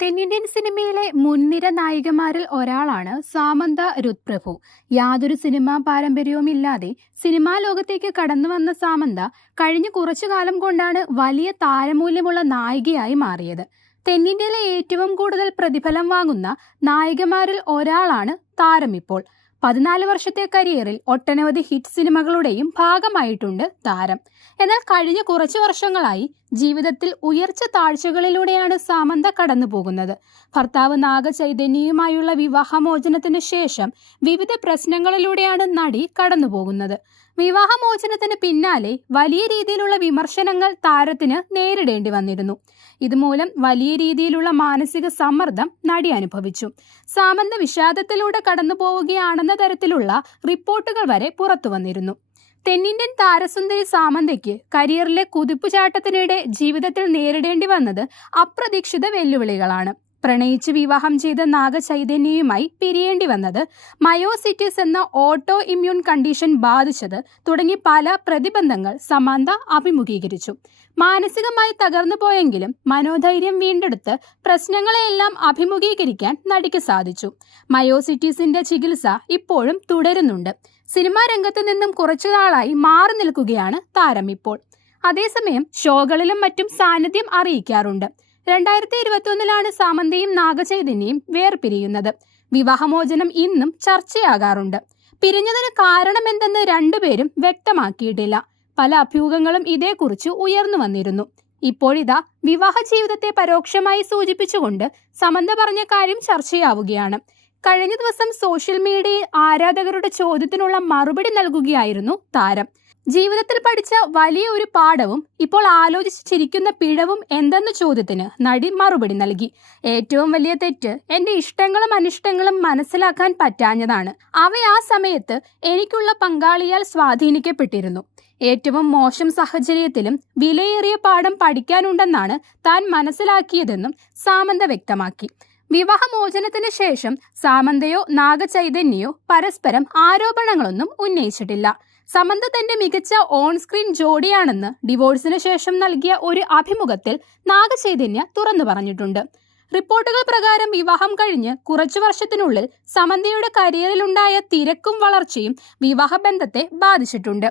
തെന്നിന്ത്യൻ സിനിമയിലെ മുൻനിര നായികമാരിൽ ഒരാളാണ് സാമന്ത രുത്പ്രഭു. യാതൊരു സിനിമാ പാരമ്പര്യവുമില്ലാതെ സിനിമാ ലോകത്തേക്ക് കടന്നു വന്ന സാമന്ത കഴിഞ്ഞ കുറച്ചു കാലം കൊണ്ടാണ് വലിയ താരമൂല്യമുള്ള നായികയായി മാറിയത്. തെന്നിന്ത്യയിലെ ഏറ്റവും കൂടുതൽ പ്രതിഫലം വാങ്ങുന്ന നായികമാരിൽ ഒരാളാണ് താരം ഇപ്പോൾ പതിനാല് വർഷത്തെ കരിയറിൽ ഒട്ടനവധി ഹിറ്റ് സിനിമകളുടെയും ഭാഗമായിട്ടുണ്ട് താരം. എന്നാൽ കഴിഞ്ഞ കുറച്ച് വർഷങ്ങളായി ജീവിതത്തിൽ ഉയർച്ച താഴ്ചകളിലൂടെയാണ് സാമന്ത കടന്നു പോകുന്നത് ഭർത്താവ് നാഗചൈതന്യയുമായുള്ള വിവാഹമോചനത്തിന് ശേഷം വിവിധ പ്രശ്നങ്ങളിലൂടെയാണ് നടി കടന്നു പോകുന്നത് വിവാഹമോചനത്തിന് പിന്നാലെ വലിയ രീതിയിലുള്ള വിമർശനങ്ങൾ താരത്തിന് നേരിടേണ്ടി വന്നിരുന്നു. ഇതുമൂലം വലിയ രീതിയിലുള്ള മാനസിക സമ്മർദ്ദം നടി അനുഭവിച്ചു. സാമന്ത വിഷാദത്തിലൂടെ കടന്നു പോവുകയാണെന്ന തരത്തിലുള്ള റിപ്പോർട്ടുകൾ വരെ പുറത്തു വന്നിരുന്നു. തെന്നിന്ത്യൻ താരസുന്ദരി സാമന്തയ്ക്ക് കരിയറിലെ കുതിപ്പുചാട്ടത്തിനിടെ ജീവിതത്തിൽ നേരിടേണ്ടി വന്നത് അപ്രതീക്ഷിത വെല്ലുവിളികളാണ്. പ്രണയിച്ച് വിവാഹം ചെയ്ത നാഗചൈതന്യയുമായി പിരിയേണ്ടി വന്നത് മയോസിറ്റിസ് എന്ന ഓട്ടോ ഇമ്മ്യൂൺ കണ്ടീഷൻ ബാധിച്ചത് തുടങ്ങി പല പ്രതിബന്ധങ്ങൾ സമാന്ത അഭിമുഖീകരിച്ചു. മാനസികമായി തകർന്നു പോയെങ്കിലും മനോധൈര്യം വീണ്ടെടുത്ത് പ്രശ്നങ്ങളെയെല്ലാം അഭിമുഖീകരിക്കാൻ നടിക്ക് സാധിച്ചു. മയോസിറ്റീസിന്റെ ചികിത്സ ഇപ്പോഴും തുടരുന്നുണ്ട്. സിനിമാ രംഗത്ത് നിന്നും കുറച്ചു നാളായി മാറി നിൽക്കുകയാണ് താരം ഇപ്പോൾ. അതേസമയം ഷോകളിലും മറ്റും സാന്നിധ്യം അറിയിക്കാറുണ്ട്. രണ്ടായിരത്തി ഇരുപത്തിയൊന്നിലാണ് സാമന്തയും നാഗചൈതന്യയും വേർപിരിയുന്നത്. വിവാഹമോചനം ഇന്നും ചർച്ചയാകാറുണ്ട്. പിരിഞ്ഞതിന് കാരണമെന്തെന്ന് രണ്ടുപേരും വ്യക്തമാക്കിയിട്ടില്ല. പല അഭ്യൂഹങ്ങളും ഇതേക്കുറിച്ച് ഉയർന്നു വന്നിരുന്നു. ഇപ്പോഴിതാ വിവാഹ ജീവിതത്തെ പരോക്ഷമായി സൂചിപ്പിച്ചുകൊണ്ട് സമന്ത പറഞ്ഞ കാര്യം ചർച്ചയാവുകയാണ്. കഴിഞ്ഞ ദിവസം സോഷ്യൽ മീഡിയയിൽ ആരാധകരുടെ ചോദ്യത്തിനുള്ള മറുപടി നൽകുകയായിരുന്നു താരം. ജീവിതത്തിൽ പഠിച്ച വലിയ ഒരു പാഠവും ഇപ്പോൾ ആലോചിച്ച് ചിരിക്കുന്ന പിഴവും എന്തെന്ന ചോദ്യത്തിന് നടി മറുപടി നൽകി. ഏറ്റവും വലിയ തെറ്റ് എന്റെ ഇഷ്ടങ്ങളും അനിഷ്ടങ്ങളും മനസ്സിലാക്കാൻ പറ്റാഞ്ഞതാണ്. അവ ആ സമയത്ത് എനിക്കുള്ള പങ്കാളിയാൽ സ്വാധീനിക്കപ്പെട്ടിരുന്നു. ഏറ്റവും മോശം സാഹചര്യത്തിലും വിലയേറിയ പാഠം പഠിക്കാനുണ്ടെന്നാണ് താൻ മനസ്സിലാക്കിയതെന്നും സാമന്ത വ്യക്തമാക്കി. വിവാഹമോചനത്തിന് ശേഷം സാമന്തയോ നാഗചൈതന്യയോ പരസ്പരം ആരോപണങ്ങളൊന്നും ഉന്നയിച്ചിട്ടില്ല. സമന്ത തന്റെ മികച്ച ഓൺ സ്ക്രീൻ ജോഡിയാണെന്ന് ഡിവോഴ്സിന് ശേഷം നൽകിയ ഒരു അഭിമുഖത്തിൽ നാഗചൈതന്യ തുറന്നു പറഞ്ഞിട്ടുണ്ട്. റിപ്പോർട്ടുകൾ പ്രകാരം വിവാഹം കഴിഞ്ഞ് കുറച്ചു വർഷത്തിനുള്ളിൽ സമന്തയുടെ കരിയറിലുണ്ടായ തിരക്കും വളർച്ചയും വിവാഹബന്ധത്തെ ബാധിച്ചിട്ടുണ്ട്.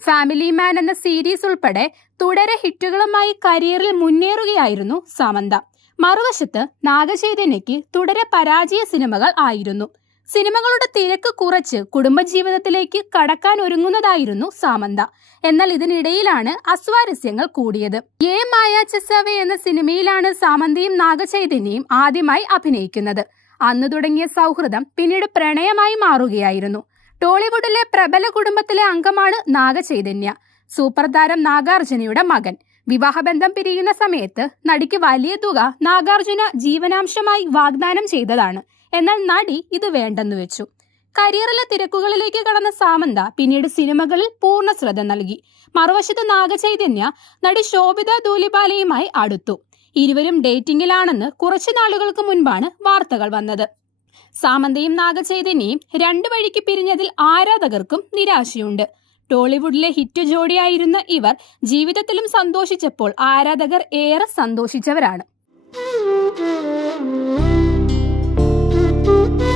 ഫാമിലി മാൻ എന്ന സീരീസ് ഉൾപ്പെടെ തുടരെ ഹിറ്റുകളുമായി കരിയറിൽ മുന്നേറുകയായിരുന്നു സമന്ത. മറുവശത്ത് നാഗചൈതന്യയ്ക്ക് തുടരെ പരാജയ സിനിമകൾ ആയിരുന്നു. സിനിമകളുടെ തിരക്ക് കുറച്ച് കുടുംബജീവിതത്തിലേക്ക് കടക്കാൻ ഒരുങ്ങുന്നതായിരുന്നു സാമന്ത. എന്നാൽ ഇതിനിടയിലാണ് അസ്വാരസ്യങ്ങൾ കൂടിയത്. ഏ മായ ചെസവേ എന്ന സിനിമയിലാണ് സാമന്തയും നാഗചൈതന്യയും ആദ്യമായി അഭിനയിക്കുന്നത്. അന്ന് തുടങ്ങിയ സൗഹൃദം പിന്നീട് പ്രണയമായി മാറുകയായിരുന്നു. ടോളിവുഡിലെ പ്രബല കുടുംബത്തിലെ അംഗമാണ് നാഗചൈതന്യ. സൂപ്പർ താരം നാഗാർജുനയുടെ മകൻ. വിവാഹബന്ധം പിരിയുന്ന സമയത്ത് നടിക്ക് വലിയ തുക നാഗാർജുന ജീവനാംശമായി വാഗ്ദാനം ചെയ്തതാണ്. എന്നാൽ നടി ഇത് വേണ്ടെന്ന് വെച്ചു. കരിയറിലെ തിരക്കുകളിലേക്ക് കടന്ന സാമന്ത പിന്നീട് സിനിമകളിൽ പൂർണ ശ്രദ്ധ നൽകി. മറുവശത്ത് നാഗചൈതന്യ നടി ശോഭിത ധൂലിപാലയുമായി അടുത്തു. ഇരുവരും ഡേറ്റിംഗിലാണെന്ന് കുറച്ചു നാളുകൾക്ക് മുൻപാണ് വാർത്തകൾ വന്നത്. സാമന്തയും നാഗചൈതന്യയും രണ്ടു വഴിക്ക് പിരിഞ്ഞതിൽ ആരാധകർക്കും നിരാശയുണ്ട്. ടോളിവുഡിലെ ഹിറ്റ് ജോഡിയായിരുന്ന ഇവർ ജീവിതത്തിലും സന്തോഷിച്ചപ്പോൾ ആരാധകർ ഏറെ സന്തോഷിച്ചവരാണ്. Música